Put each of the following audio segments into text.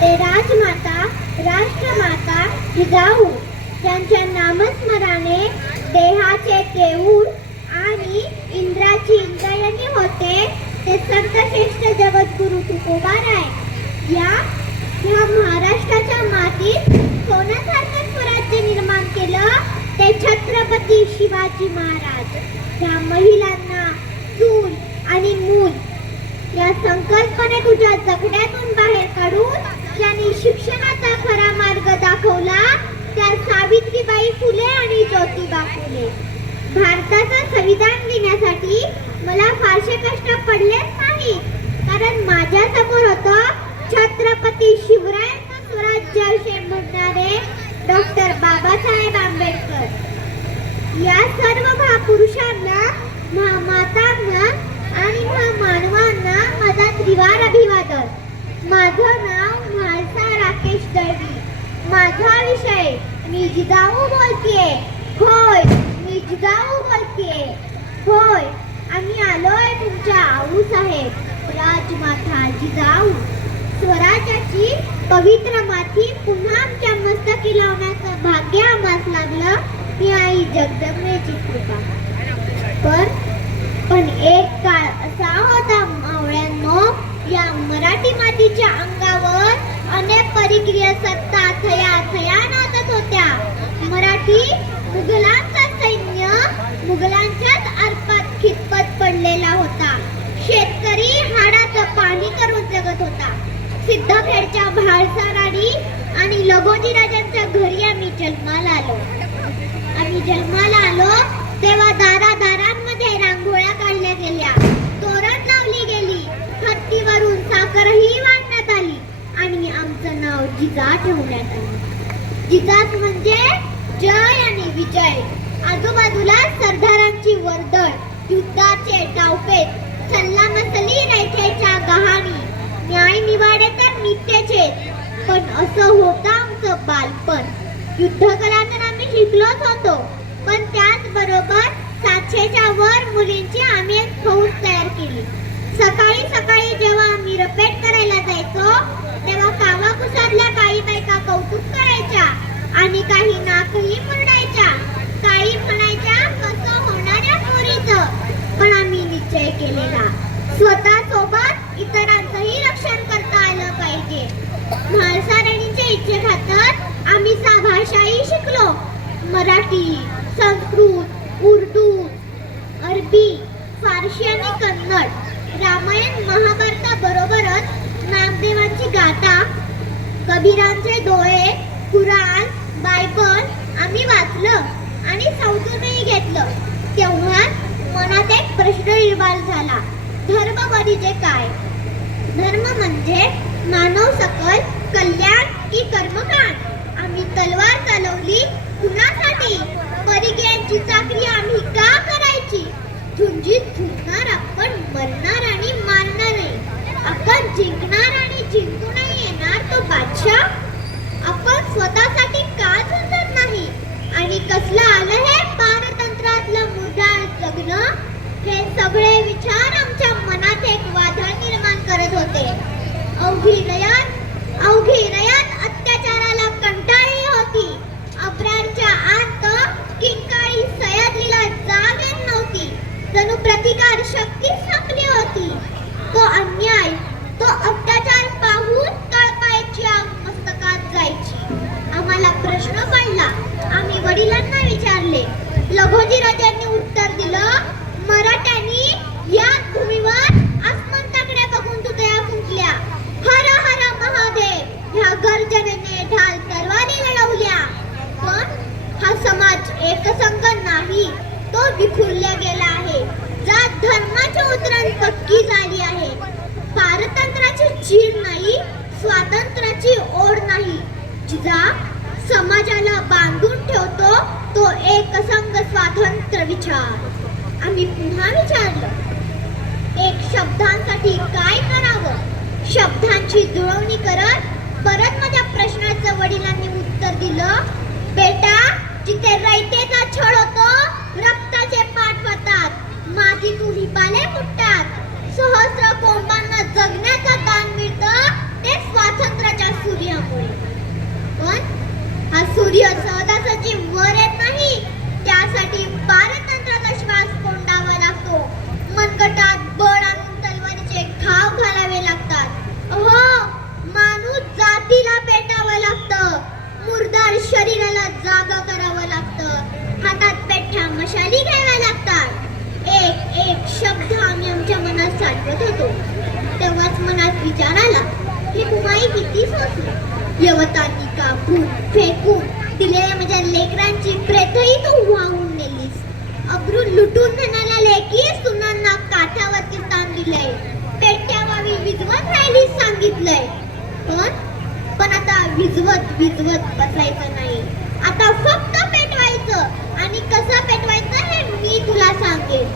ते राजमाता राष्ट्रमाता जिजाऊ त्यांच्या नामस्मराने देहाचे देऊळ आणि इंद्राची इंद्रायणी होते. ते संतश्रेष्ठ जगद्गुरु तुकोबाराय या ह्या महाराष्ट्राच्या मातीत सोन्यासारखं स्वराज्य निर्माण केलं ते छत्रपती शिवाजी महाराज. या महिलांना चूल आणि मूल या संकल्पने तुझ्या जगण्यातून बाहेर काढून सावित्रीबाई फुले आणि ज्योतिबा फुले. भारताचं संविधान लिहिण्यासाठी मला फारसे कष्ट पडलेच नाही कारण माझ्यासमोर होतं छत्रपती शिवरायांचं स्वराज्य असे म्हणणारे डॉक्टर बाबासाहेब आंबेडकर. या सर्व महापुरुषांना महामातांना आणि महामानवांना माझा त्रिवार अभिवादन. माझं नाव म्हाळसा राकेश दळवी. माझा विषय मी जिजाऊ बोलतेय होय मी जिजाऊ बोलतेय होय आम्ही आलोय तुमच्या आऊ साहेब राजमाता जिजाऊ स्वराज्याची पवित्र माती पुन्हा आमच्या मस्तकी लावण्याचं भाग्य आम्हास लागलं ही आई जगदंबेची कृपा. पण पण एक काळ असा होता मावळ्यांनो या मराठी मातीच्या अंगावर अनेक परिक्रिया सत्ता थया थया नाचत होत्या. मराठी मुघलांचा सैन्य मुघलांच्याच अर्पात खितपत पडलेला होता. शेतकरी हाडाचं पाणी करून जगत होता. सिद्धखेडच्या भाळसा राणी आणि लगोजी राजांच्या घरी आम्ही जन्माला आलो. आम्ही जन्माला आलो तेव्हा दारा दारांमध्ये रांग काढल्या गेल्या तोरण लावली गेली हत्तीवरून साखरही वाढण्यात आली आणि आमचं नाव जिजा ठेवण्यात आली. जिजात म्हणजे जय आणि विजय. आजूबाजूला सरदारांची वर्दळ युद्धाचे डावपेच सल्लामसली रेखेच्या गहाणी. न्याय निवाडे तर नित्याचे पण असं होतं आमचं बालपण. युद्ध कला तर आम्ही शिकलोच होतो पण त्याचबरोबर सातशेच्या वर मुलींची आम्ही एक फौज तयार केली. सकाळी सकाळी जेव्हा आम्ही रपेट करायला जायचो तेव्हा कावा कुसारल्या काही बायका कौतुक करायच्या आणि काही नाकही मुरडायच्या. काही म्हणायच्या कसं होणाऱ्या पोरीच? पण आम्ही निश्चय केलेला. स्वतः सोबत इतरांचंही रक्षण करता आलं पाहिजे. म्हाळसा राणीच्या इच्छे खातर आम्ही सहा भाषाही शिकलो. मराठी संस्कृत कबीरांचे डोळे कुराण बायबल आम्ही वाचलं आणि समजूनही घेतलं. तेव्हा मनात एक प्रश्न निर्माण झाला धर्म म्हणजे काय? धर्म म्हणजे मानव सकल कल्याण की कर्मकांड? आम्ही तलवार चालवली कुणासाठी? परिग्यांची चाकरी आम्ही का करायची? झुंजीत झुंजणार आपण मरणार आणि मारणार नाही आपण जिंकणार आणि जिंकूनही येणार तो बादशाह आपण स्वतःसाठी का झुंजत नाही आणि कसलं आलं हे पारतंत्रातलं मुरडाळ जगणं हे सगळे विचार आमच्या मनात एक वादळ निर्माण करत होते अवघी रयात अवघी रयात अत्याचाराला कंटाळली होती अब्रारच्या आत किंकाळी सयाद्रीला जाग येत नव्हती जणू प्रतिकार शक्ती संपली होती. तो अन्याय तो अत्याचार पाहून तळपायची मस्तकात जायची. आम्हाला प्रश्न पडला. आम्ही वडिलांना विचारले लघोजी राजांनी उत्तर दिलं मराठ्यांनी या भूमीवर आसमंताकडे बघून तुटया फुंकल्या हर हर महादेव ह्या गर्जनेने ढाल तरवारी लढवल्या. पण हा समाज एकसंग नाही तो विखुरला गेला. धर्माच्या उतरण पक्की झाली आहे. पारतंत्राची चीर नाही स्वातंत्र्याची ओढ नाही. जिजा समाजाला बांधून ठेवतो तो एक असंग स्वातंत्र्य विचार. आम्ही पुन्हा विचारलं एक शब्दांसाठी काय करावं? शब्दांची जुळवणी करत परत वाचत होतो. तेव्हाच मनात विचार आला हे कुमाई किती सोसली यवतांनी कापून फेकून दिलेल्या माझ्या लेकरांची प्रेतही तू वाहून नेलीस. अब्रू लुटून धनाला लेकी सुनांना काठावरती ताण दिलंय पेट्यावावी विजवत राहिली सांगितलंय. पण पण आता विजवत विजवत बसायचं नाही. आता फक्त पेटवायचं आणि कसं पेटवायचं हे मी तुला सांगेन.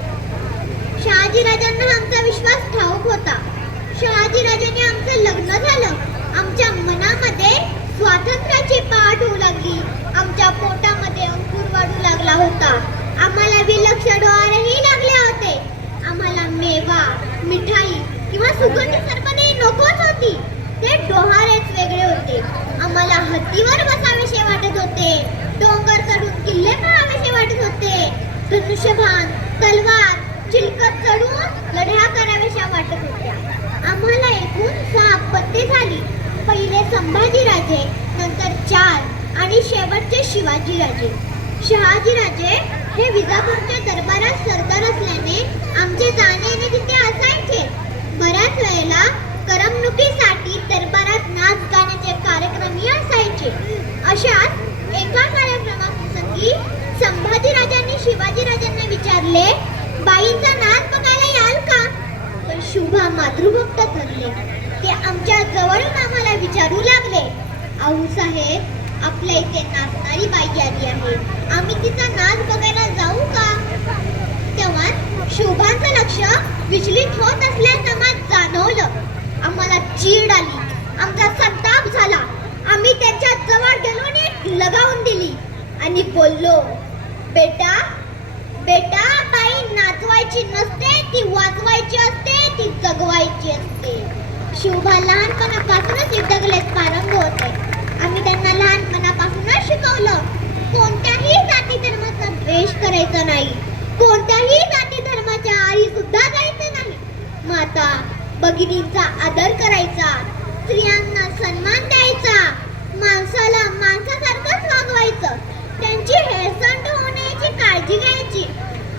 शहाजीराजांना आमचा विश्वास ठाऊक होता. शहाजीराजांनी आमचं लग्न झालं. आमच्या मनामध्ये स्वातंत्र्याची पाठ होऊ लागली आमच्या पोटामध्ये अंकुर वाढू लागला होता. आम्हाला विलक्ष डोहारेही लागले होते. आम्हाला मेवा मिठाई किंवा सुगंधी सरपणी नकोच होती. ते डोहारेच वेगळे होते. आम्हाला हत्तीवर बसावेसे वाटत होते. डोंगर चढून किल्ले पाहावेसे वाटत होते. धनुष्यभान तलवार चिलकत चढून लढ्या कराव्याशा वाटत होत्या आम्हाला एकूण सहा पत्ते झाली पहिले संभाजीराजे नंतर चार आणि शेवटचे शिवाजीराजे शहाजीराजे हे विजापूरच्या दरबारात सरदार असल्याने आमचे जाणे येणे तिथे असायचे. बऱ्याच वेळेला करमणुकीसाठी दरबारात नाच गाण्याचे कार्यक्रमही असायचे. अशात एका कार्यक्रमाप्रसंगी संभाजीराजांनी शिवाजीराजांना विचारले बाईंचा नाच बघायला याल का? पण शुभा मातृभक्त ठरले. ते आमच्या जवळून आम्हाला विचारू लागले. आऊ साहेब आपल्या इथे नाचणारी बाई आली आहे. आम्ही तिचा नाच बघायला जाऊ का? तेव्हा शोभाचं लक्ष विचलित होत असल्याचं मला जाणवलं. आम्हाला चीड आली. आमचा संताप झाला. आम्ही त्यांच्या जवळ गेलो आणि लगावून दिली. आणि बोललो बेटा बेटा बाई नाचवायची नसते ती वाजवायची असते ती जगवायची असते. शोभा लहानपणापासूनच युद्धकलेत पारंग होते. आम्ही त्यांना लहानपणापासूनच शिकवलं. कोणत्याही जाती धर्माचा द्वेष करायचा नाही. कोणत्याही जाती धर्माच्या आरी सुद्धा जायचं नाही. माता भगिनींचा आदर करायचा. स्त्रियांना सन्मान द्यायचा. माणसाला माणसासारखंच वागवायचं. त्यांची हेळसांड होण्याची काळजी घ्यायची.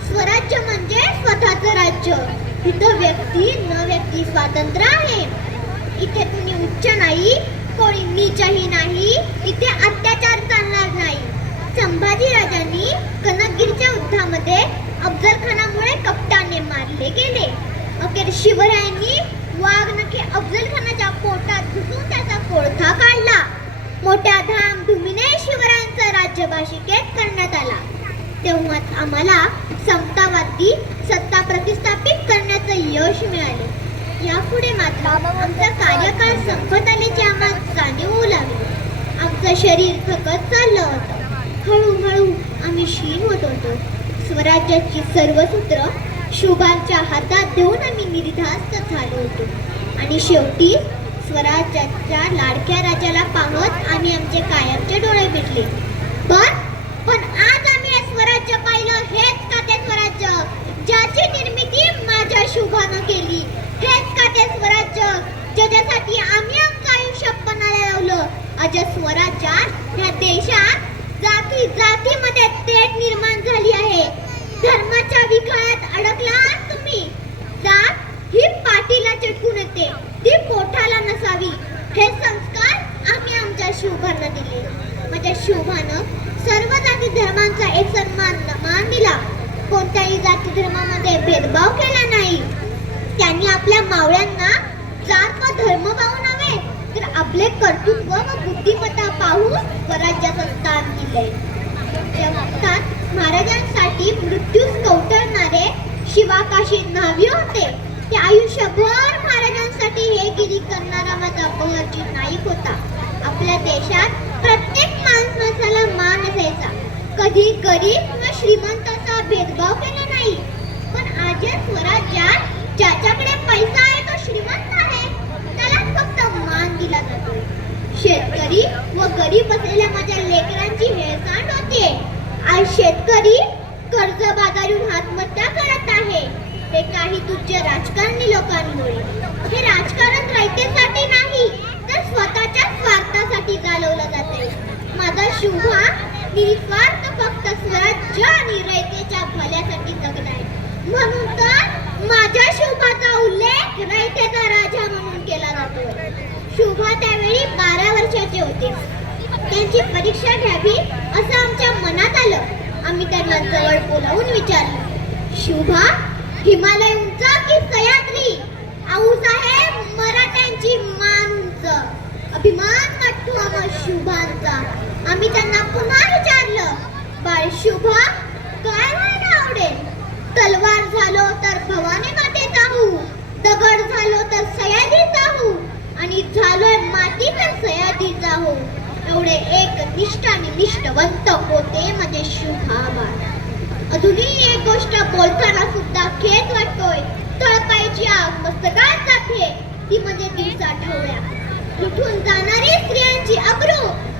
स्वराज्य म्हणजे स्वतःचं राज्य. इथं व्यक्ती न व्यक्ती स्वातंत्र्य आहे. इथे कुणी उच्च नाही कोणी नीचही नाही इथे अत्याचार चालणार नाही. संभाजी राजांनी कनकगिरीच्या युद्धामध्ये अफजलखानामुळे कप्ताने मारले गेले. अखेर शिवरायांनी वाघ नखे अफजलखानाच्या पोटात घुसून त्याचा कोळथा काढला. मोठ्या धाम धुमीने शिवरायांचा राज्यभाषिकेत करण्यात आला. तेव्हाच आम्हाला समतावादी सत्ता प्रतिस्थापित करण्याचं यश मिळाले. यापुढे मात्र आमचा कार्यकाळ संपत आल्याची आम्हाला जाणीव होऊ लागली. आमचं शरीर थकत चाललं होतं. हळूहळू आम्ही क्षीण होत होतो स्वराज्याची सर्व सूत्र शुभांच्या हातात देऊन आम्ही निर्धास्त झालो होतो. आणि शेवटी स्वराज्याच्या लाडक्या राजाला पाहत आम्ही आमचे कायमचे डोळे मिटले. पण पण आज आम्ही स्वराज्य पाहिलं. हेच का ते स्वराज्य? ज्याची निर्मिती माझ्या शुभानं केली हेच का ते स्वराज्य ज्याच्यासाठी आम्ही आमचं आयुष्य पणाला लावलं. अज स्वराज्यात ह्या देशात जाती जातीमध्ये तेढ निर्माण झाली आहे धर्माच्या विखळ्यात अडकला आहात तुम्ही जात ही पाठीला चिटकून येते ती पोटाला नसावी हे संस्कार आम्ही आमच्या शोभानं दिले माझ्या शोभानं सर्व जाती धर्मांचा एक सन्मान मान दिला कोणत्याही जाती धर्मामध्ये भेदभाव केला नाही त्यांनी आपल्या मावळ्यांना जात व धर्म पाहू नव्हे तर आपले कर्तृत्व व बुद्धिमत्ता पाहून स्वराज्याचं स्थान दिले महाराजांसाठी मृत्यूस कवटळणारे शिवाकाशी न्हावी होते. ते आयुष्यभर महाराजांसाठी हे गिरी करणारा माझा बहरजी नाईक होता. आपल्या देशात प्रत्येक माणूस माणसाला मान असायचा. कधी गरीब व श्रीमंताचा भेदभाव केला नाही. पण आज स्वराज्यात ज्याच्याकडे पैसा आहे तो श्रीमंत आहे. त्याला फक्त मान दिला जातो. शेतकरी व गरीब असलेल्या माझ्या लेकरांची हेळसांड होते आज शेतकरी कर्ज बाजारून आत्महत्या करत आहे. ते काही तुझ्या राजकारणी लोकांमुळे. हे राजकारण रयतेसाठी नाही तर स्वतःच्या स्वार्थासाठी चालवलं जाते. माझा शुभा निस्वार्थ फक्त स्वराज्य आणि रयतेच्या भल्यासाठी जगलाय म्हणून तर माझ्या शुभाचा उल्लेख रयतेचा राजा म्हणून केला जातो. शुभा त्यावेळी बारा वर्षाचे होते. त्यांची परीक्षा घ्यावी आलं बोलावून विचारलं शुभा हिमालय उंच की सह्याद्री आऊसाहेब मराठ्यांची मान उंच. अभिमान वाटतो आम्हा शुभांचा. आम्ही त्यांना पुन्हा विचारलं बाळ शुभा काय व्हायला आवडेल तलवार झालो तर भवानी मातेचा होऊ दगड झालो तर सयाजीचा होऊ आणि झालोय माती तर सयाजीचा होऊ एवढे एक निष्ठ आणि निष्ठवंत होते म्हणजे शुभा अजूनही एक गोष्ट बोलताना सुद्धा खेद वाटतोय. तळपायची आग मस्तकात जाते. ती म्हणजे दिवसा ठेवल्या उठून जाणारी स्त्रियांची अब्रू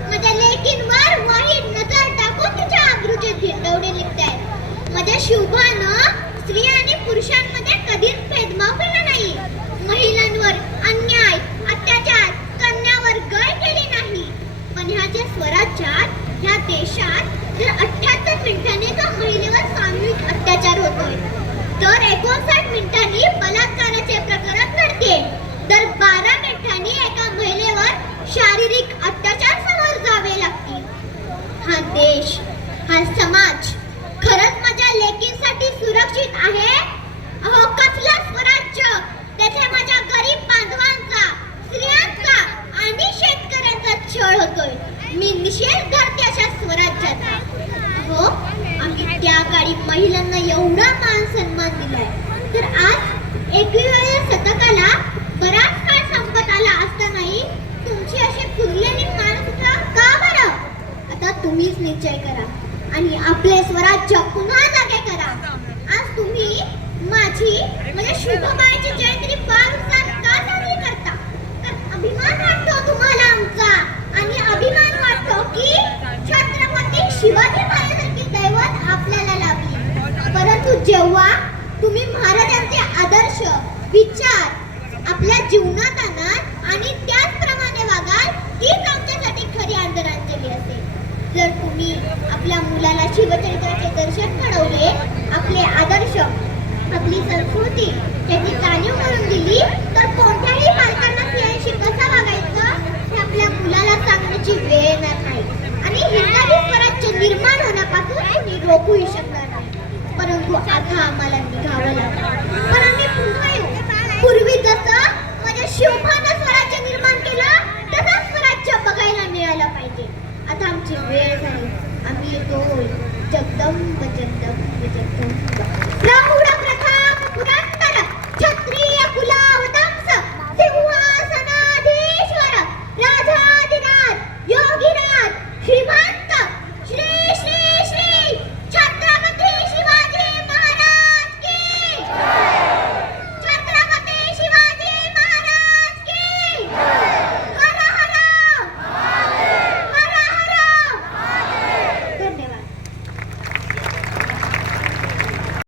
जेव्हा तुम्ही महाराजांचे आदर्श विचार आपल्या जीवनात आणाल आणि त्याचप्रमाणे वागाल तीच आमच्यासाठी खरी आदरांजली असेल. जर तुम्ही आपल्या मुलाला शिवचरित्राचे दर्शन घडवले आपले आदर्श आपली संस्कृती त्याची जाणीव करून दिली तर कोणत्याही पालकांना स्त्रियांशी कसं वागायचं? हे आपल्या मुलाला सांग.